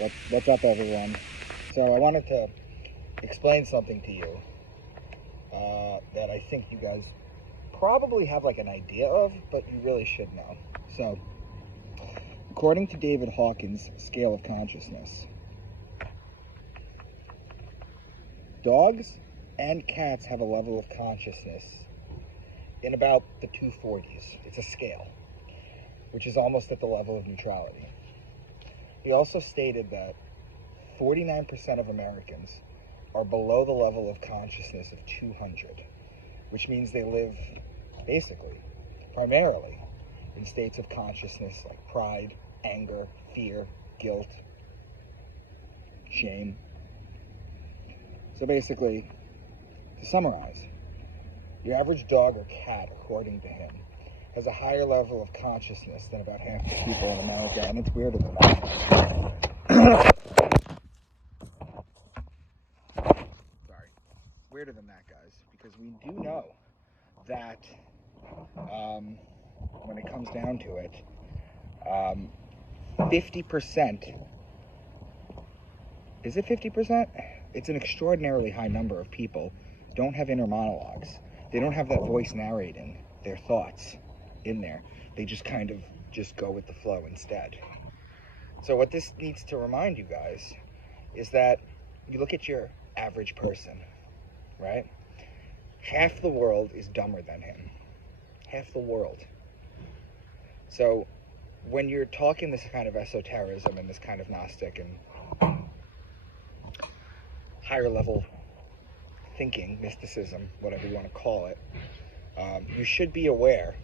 What's up, everyone? So I wanted to explain something to you that I think you guys probably have like an idea of, but you really should know. So, according to David Hawkins' scale of consciousness, dogs and cats have a level of consciousness in about the 240s. It's a scale, which is almost at the level of neutrality. He also stated that 49% of Americans are below the level of consciousness of 200, which means they live basically, primarily, in states of consciousness like pride, anger, fear, guilt, shame. So basically, to summarize, your average dog or cat, according to him, has a higher level of consciousness than about half the people in America, and it's weirder than that. Sorry. Weirder than that, guys, because we do know that when it comes down to it, 50%, is it 50%? It's an extraordinarily high number of people don't have inner monologues. They don't have that voice narrating their thoughts in there. They just kind of just go with the flow instead. So what this needs to remind you guys is that you look at your average person, right? Half the world is dumber than him. Half the world. So when you're talking this kind of esotericism and this kind of Gnostic and higher level thinking, mysticism, whatever you want to call it, you should be aware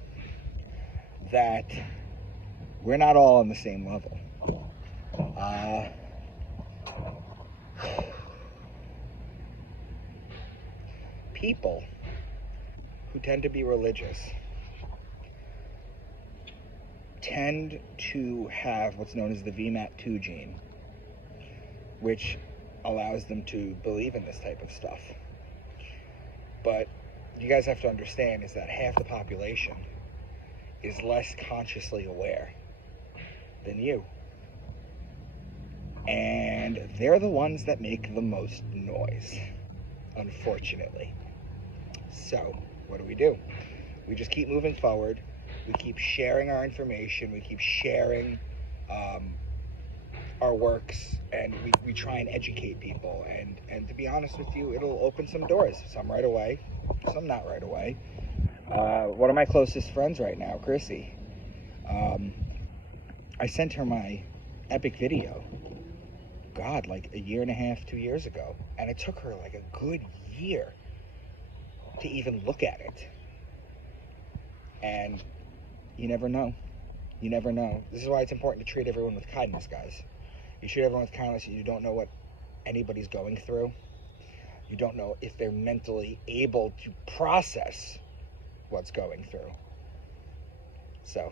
that we're not all on the same level. People who tend to be religious tend to have what's known as the VMAT2 gene, which allows them to believe in this type of stuff. But you guys have to understand is that half the population is less consciously aware than you. And they're the ones that make the most noise, unfortunately. So, what do? We just keep moving forward. We keep sharing our information. We keep sharing our works, and we try and educate people. And to be honest with you, it'll open some doors. Some right away, some not right away. One of my closest friends right now, Chrissy, I sent her my epic video, God, like a year and a half, 2 years ago. And it took her like a good year to even look at it. And you never know. You never know. This is why it's important to treat everyone with kindness, guys. You treat everyone with kindness, and you don't know what anybody's going through. You don't know if they're mentally able to process what's going through. So